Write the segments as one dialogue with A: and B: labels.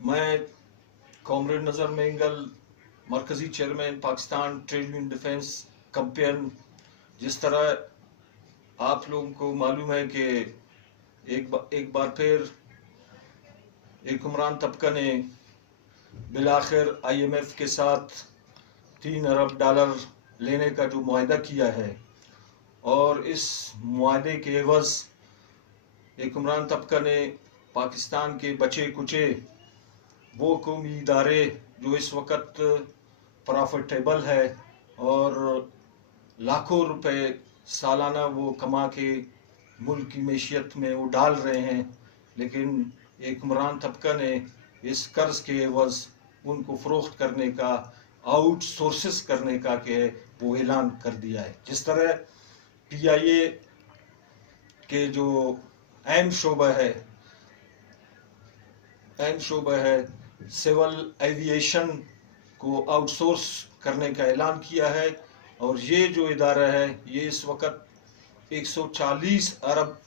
A: मैं कॉमरेड नज़र मेंगल मरकज़ी chairman Pakistan trade union defence campaign जिस तरह आप लोगों को मालूम है कि एक बा, एक बार फिर एक हुक्मरान तबका ने बिलाखिर आईएमएफ के साथ तीन अरब डॉलर लेने का जो माहा किया है और इस माहे के एवज़ एक हुक्मरान तबका ने पाकिस्तान के बचे कुचे वो कौमी इदारे जो इस वक्त प्रॉफिटेबल है और लाखों रुपए सालाना वो कमा के मुल्क की मैशियत में वो डाल रहे हैं, लेकिन एक हुक्मरान तबका ने इस कर्ज के एवज़ उनको फ़रोख्त करने का आउट सोर्सेस करने का के वो ऐलान कर दिया है। जिस तरह पी आई ए के जो अहम शोबा है, अहम शोबा है सिविल एविएशन को आउटसोर्स करने का ऐलान किया है और ये जो इदारा है, ये इस वक्त 140 अरब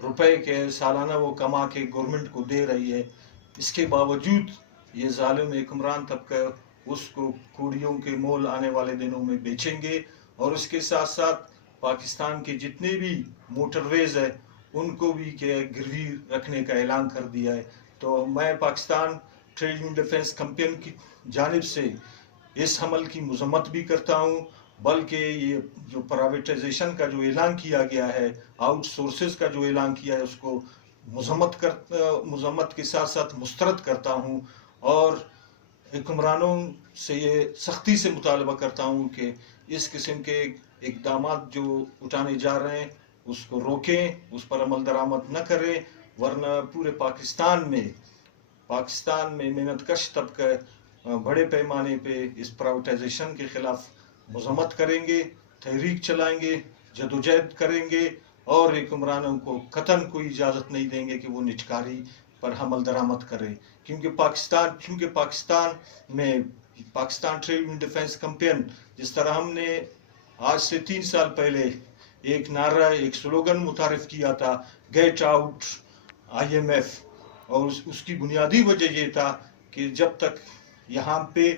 A: रुपए के सालाना वो कमा के गवर्नमेंट को दे रही है। इसके बावजूद ये ालिम हुक्मरान तबका उसको कूड़ियों के मोल आने वाले दिनों में बेचेंगे और उसके साथ साथ पाकिस्तान के जितने भी मोटरवेज है, उनको भी के गिरवी रखने का ऐलान कर दिया है। तो मैं Pakistan trade union defence campaign की जानब से इस हमल की मजम्मत भी करता हूँ, बल्कि ये जो प्राइवेटाइजेशन का जो ऐलान किया गया है आउटसोर्सेज का जो ऐलान किया है, उसको मजम्मत कर, मजम्मत के साथ साथ मुस्तरद करता हूँ और हुक्मरानों से ये सख्ती से मुतालबा करता हूँ कि इस किस्म के इकदाम जो उठाने जा रहे हैं, उसको रोकें, उस पर अमल दरामद न करें, वरना पूरे पाकिस्तान में पाकिस्तान में मेहनत कश तबका बड़े पैमाने पे इस प्राइवेटाइजेशन के खिलाफ मजम्मत करेंगे, तहरीक चलाएँगे, जदोजहद करेंगे और हुक्मरानों को कतन कोई इजाज़त नहीं देंगे कि वो निचकारी पर हमल दरामद करें। क्योंकि पाकिस्तान क्योंकि पाकिस्तान में Pakistan trade union defence campaign, जिस तरह हमने आज से तीन साल पहले एक नारा, एक स्लोगन मुतारफ किया था, गेट आउट, आईएमएफ और उस, उसकी बुनियादी वजह ये था कि जब तक यहाँ पे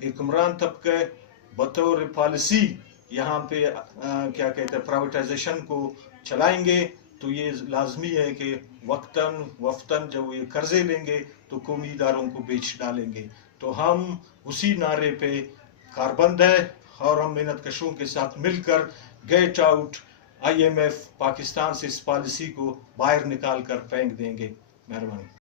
A: हुक्मरान तबके बतौर पॉलिसी यहाँ पे आ, क्या कहते हैं प्राइवेटाइजेशन को चलाएँगे तो ये लाजमी है कि वक्ता वफ्ता जब ये कर्जे लेंगे तो कौमी इदारों को बेच डालेंगे। तो हम उसी नारे पे कारबंद है और हम मेहनत कशों के साथ मिलकर गेट आउट आईएमएफ पाकिस्तान से इस पॉलिसी को बाहर निकाल कर फेंक देंगे। मेहरबानी।